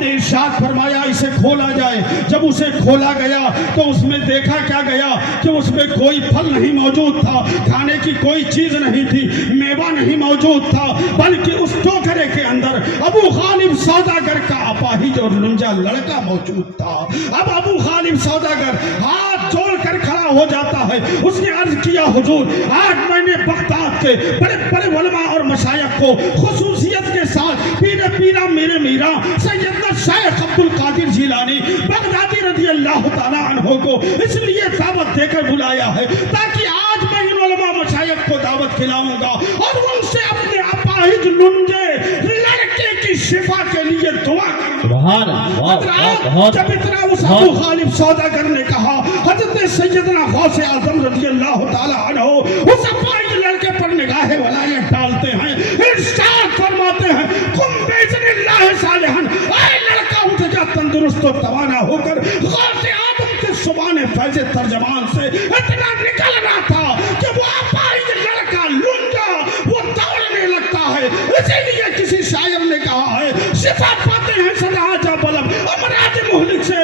نے ارشاد فرمایا اسے کھولا جائے. جب اسے کھولا گیا تو اس میں دیکھا کیا گیا کہ اس میں کوئی پھل نہیں موجود تھا, کھانے کی کوئی چیز نہیں تھی, میوہ نہیں موجود تھا, بلکہ اس ٹوکرے کے اندر ابو غالب سوداگر کا اپاہج اور لنجا لڑکا موجود تھا. اب ابو غالب سوداگر ہاتھ جوڑ کر کھڑا ہو جاتا ہے. اس نے عرض کیا حضور, آج میں نے بغداد کے بڑے بڑے علماء اور مشائخ کو خصوصیت کے ساتھ پیرا میرے میرا سیدنا شیخ عبد القادر جیلانی بغدادی رضی اللہ تعالیٰ عنہ کو اس لیے دعوت دے کر بلایا ہے تاکہ آج میں ان علماء مشائخ کو دعوت کھلاؤں گا اور ان سے اپنے اپاہج لنجے لڑکے کی شفا کے لیے دعا کروں. جب اتنا اس ابو غالب سوداگر نے کہا, حضرت سیدنا غوث اعظم رضی اللہ تعالیٰ عنہ اس اپاہج لڑکے پر نگاہ ولایت ڈالتے ہیں, ارشاد فرماتے ہیں قم باذن اللہ صالحا, اے لڑکا اٹھ جا تندرست و توانا ہو کر. غوث اعظم کے زبان فیض ترجمان سے اتنا نکل رہا تھا کہ وہ اپاہج لڑکا لنجا وہ دوڑنے لگتا ہے. اسی لیے کسی شاعر نے کہا ہے شفا پاتے ہیں سدا جا بلم امراض مہلک سے.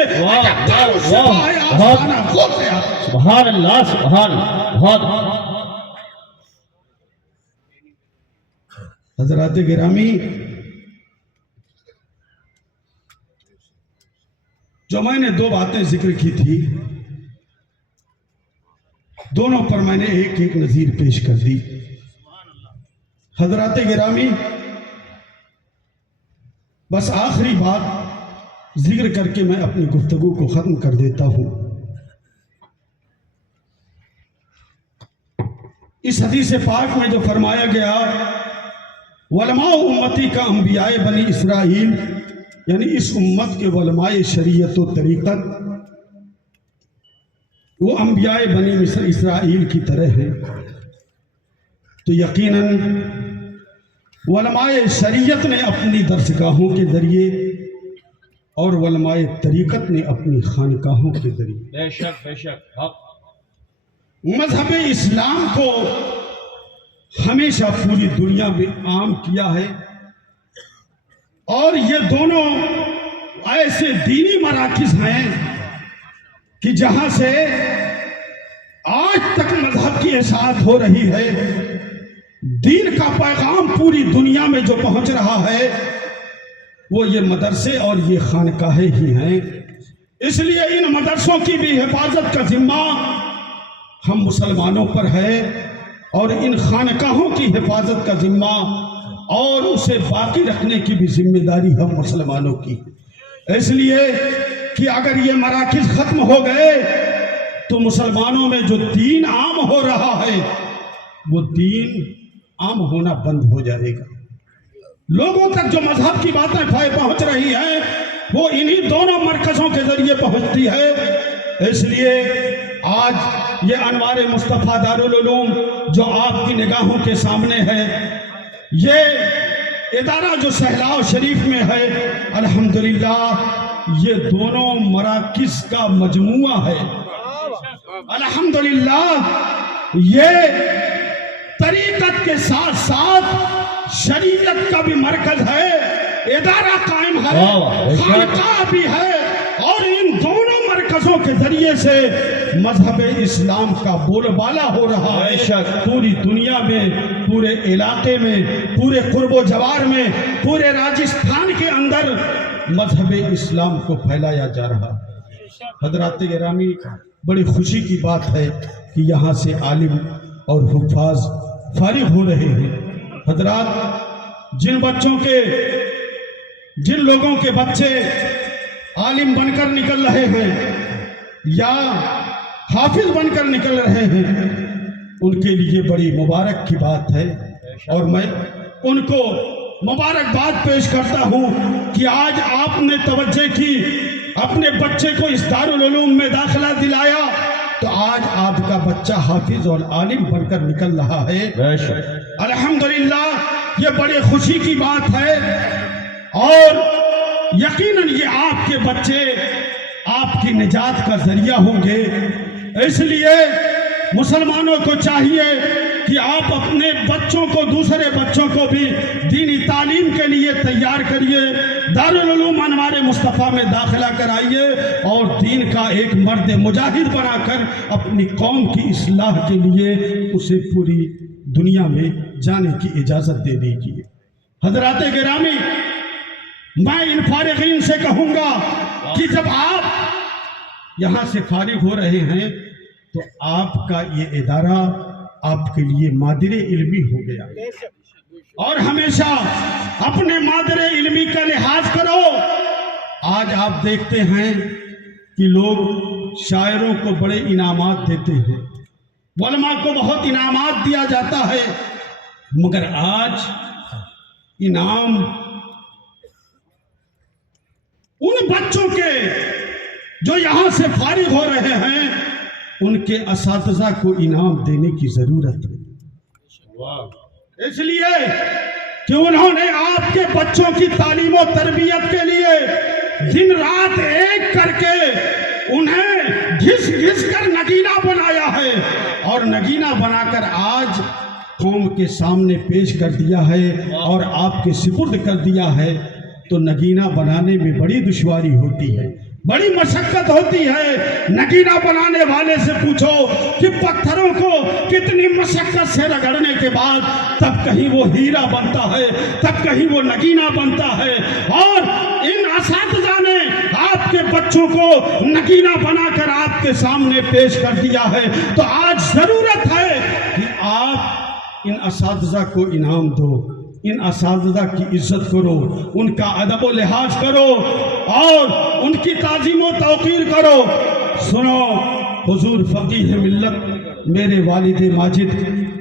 سبحان اللہ سبحان اللہ. حضرات گرامی, جو میں نے دو باتیں ذکر کی تھی دونوں پر میں نے ایک ایک نظیر پیش کر دی. حضرات گرامی, بس آخری بات ذکر کر کے میں اپنی گفتگو کو ختم کر دیتا ہوں. اس حدیث پاک میں جو فرمایا گیا علماء امتی کا انبیاء بنی اسرائیل, یعنی اس امت کے علماء شریعت و طریقت وہ انبیاء بنی اسرائیل کی طرح ہیں, تو یقیناً علماء شریعت نے اپنی درسگاہوں کے ذریعے اور علماء طریقت نے اپنی خانقاہوں کے ذریعے بے شک مذہب اسلام کو ہمیشہ پوری دنیا میں عام کیا ہے. اور یہ دونوں ایسے دینی مراکز ہیں کہ جہاں سے آج تک مذہب کی اشاعت ہو رہی ہے. دین کا پیغام پوری دنیا میں جو پہنچ رہا ہے وہ یہ مدرسے اور یہ خانقاہیں ہی ہیں. اس لیے ان مدرسوں کی بھی حفاظت کا ذمہ ہم مسلمانوں پر ہے اور ان خانقاہوں کی حفاظت کا ذمہ اور اسے باقی رکھنے کی بھی ذمہ داری ہم مسلمانوں کی. اس لیے کہ اگر یہ مراکز ختم ہو گئے تو مسلمانوں میں جو دین عام ہو رہا ہے وہ دین عام ہونا بند ہو جائے گا. لوگوں تک جو مذہب کی باتیں پہنچ رہی ہیں وہ انہی دونوں مرکزوں کے ذریعے پہنچتی ہے. اس لیے آج یہ انوار مصطفیٰ دارالعلوم جو آپ کی نگاہوں کے سامنے ہے, یہ ادارہ جو سہلاو شریف میں ہے, الحمدللہ یہ دونوں مراکز کا مجموعہ ہے. الحمدللہ یہ طریقت کے ساتھ ساتھ شریعت کا بھی مرکز ہے, ادارہ قائم ہے, خانقاہ بھی ہے, اور ان دونوں مرکزوں کے ذریعے سے مذہب اسلام کا بول بالا ہو رہا ہے پوری دنیا میں, پورے علاقے میں, پورے قرب و جوار میں, پورے راجستھان کے اندر مذہب اسلام کو پھیلایا جا رہا ہے. حضرات گرامی, بڑی خوشی کی بات ہے کہ یہاں سے عالم اور حفاظ فارغ ہو رہے ہیں. حضرات, جن لوگوں کے بچے عالم بن کر نکل رہے ہیں یا حافظ بن کر نکل رہے ہیں, ان کے لیے بڑی مبارک کی بات ہے اور میں ان کو مبارکباد پیش کرتا ہوں کہ آج آپ نے توجہ کی, اپنے بچے کو اس دارالعلوم میں داخلہ دلایا, تو آج آپ کا بچہ حافظ اور عالم بن کر نکل رہا ہے. الحمدللہ یہ بڑے خوشی کی بات ہے اور یقیناً یہ آپ کے بچے آپ کی نجات کا ذریعہ ہوں گے. اس لیے مسلمانوں کو چاہیے کہ آپ اپنے بچوں کو دوسرے بچوں کو بھی دینی تعلیم کے لیے تیار کریے، دارالعلوم انوار مصطفیٰ میں داخلہ کرائیے اور دین کا ایک مرد مجاہد بنا کر اپنی قوم کی اصلاح کے لیے اسے پوری دنیا میں جانے کی اجازت دے دیجیے۔ حضرات گرامی، میں ان فارغین سے کہوں گا کہ جب آپ یہاں سے فارغ ہو رہے ہیں تو آپ کا یہ ادارہ آپ کے لیے مادر علمی ہو گیا، اور ہمیشہ اپنے مادر علمی کا لحاظ کرو۔ آج آپ دیکھتے ہیں کہ لوگ شاعروں کو بڑے انعامات دیتے ہیں، علماء کو بہت انعامات دیا جاتا ہے، مگر آج انعام ان بچوں کے جو یہاں سے فارغ ہو رہے ہیں ان کے اساتذہ کو انعام دینے کی ضرورت ہے، اس لیے کہ انہوں نے آپ کے بچوں کی تعلیم و تربیت کے لیے دن رات ایک کر کے انہیں گھس گھس کر نگینہ بنایا ہے، اور نگینہ بنا کر آج قوم کے سامنے پیش کر دیا ہے اور آپ کے سپرد کر دیا ہے۔ تو نگینہ بنانے میں بڑی دشواری ہوتی ہے، بڑی مشقت ہوتی ہے۔ نگینہ بنانے والے سے پوچھو کہ پتھروں کو کتنی مشقت سے رگڑنے کے بعد تب کہیں وہ ہیرا بنتا ہے، تب کہیں وہ نگینہ بنتا ہے، اور ان اساتذہ نے آپ کے بچوں کو نگینہ بنا کر آپ کے سامنے پیش کر دیا ہے۔ تو آج ضرورت ہے کہ آپ ان اساتذہ کو انعام دو، ان اساتذہ کی عزت کرو، ان کا ادب و لحاظ کرو اور ان کی تعظیم و توقیر کرو۔ سنو، حضور فقیہ ملت میرے والد ماجد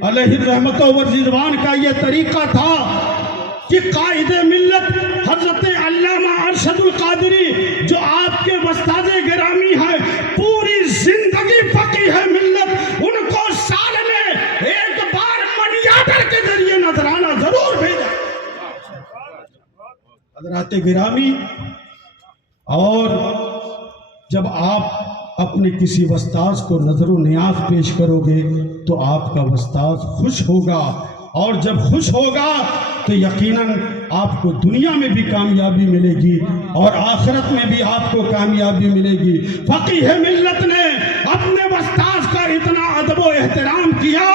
علیہ الرحمت و رضوان کا یہ طریقہ تھا کہ قائد ملت حضرت علامہ ارشد القادری جو آپ کے استاد گرامی ہیں، پوری زندگی فقیہ ملت، ان کو سال میں ایک بار منی آرڈر کے ذریعے نذرانہ ضرور بھیجا۔ حضرات گرامی، اور جب آپ اپنے کسی استاذ کو نظر و نیاز پیش کرو گے تو آپ کا استاذ خوش ہوگا، اور جب خوش ہوگا تو یقیناً آپ کو دنیا میں بھی کامیابی ملے گی اور آخرت میں بھی آپ کو کامیابی ملے گی۔ فقیہ ملت نے اپنے استاذ کا اتنا ادب و احترام کیا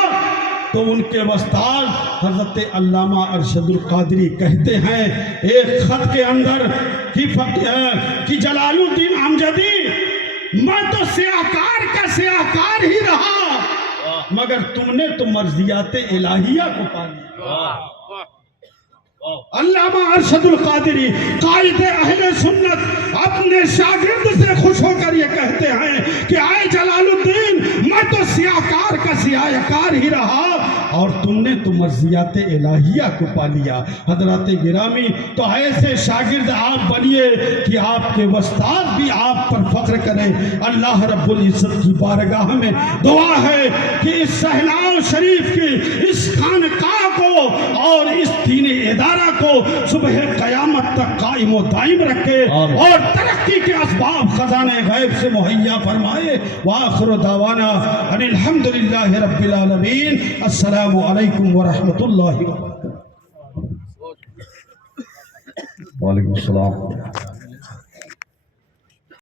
تو ان کے استاد حضرت علامہ ارشد القادری کہتے ہیں ایک خط کے اندر کہ جلال الدین امجدی، میں تو سیاہکار کا سیاہکار ہی رہا، مگر تم نے تو مرضیات الہیہ کو پا لیا۔ علامہ ارشد القادری قائد اہل سنت اپنے شاگرد سے خوش ہو کر یہ کہتے ہیں کہ اے جلال الدین، میں تو سیاہکار کا سیاہکار ہی رہا اور تم نے تو مرضیات الہیہ کو پا لیا۔ حضرات گرامی، تو ایسے شاگرد آپ بنیے کہ آپ کے استاد بھی آپ پر فخر کریں۔ اللہ رب العزت کی بارگاہ میں دعا ہے کہ اس سہلاؤ شریف کی اس خانقاہ کو اور اس دین ادارہ کو صبح قیامت تک قائم و دائم رکھے اور ترقی کے اسباب خزانے غیب سے مہیا فرمائے۔ وآخر دعوانا ان الحمدللہ رب العالمین۔ السلام علیکم ورحمۃ اللہ وبرکاتہ۔ وعلیکم السلام۔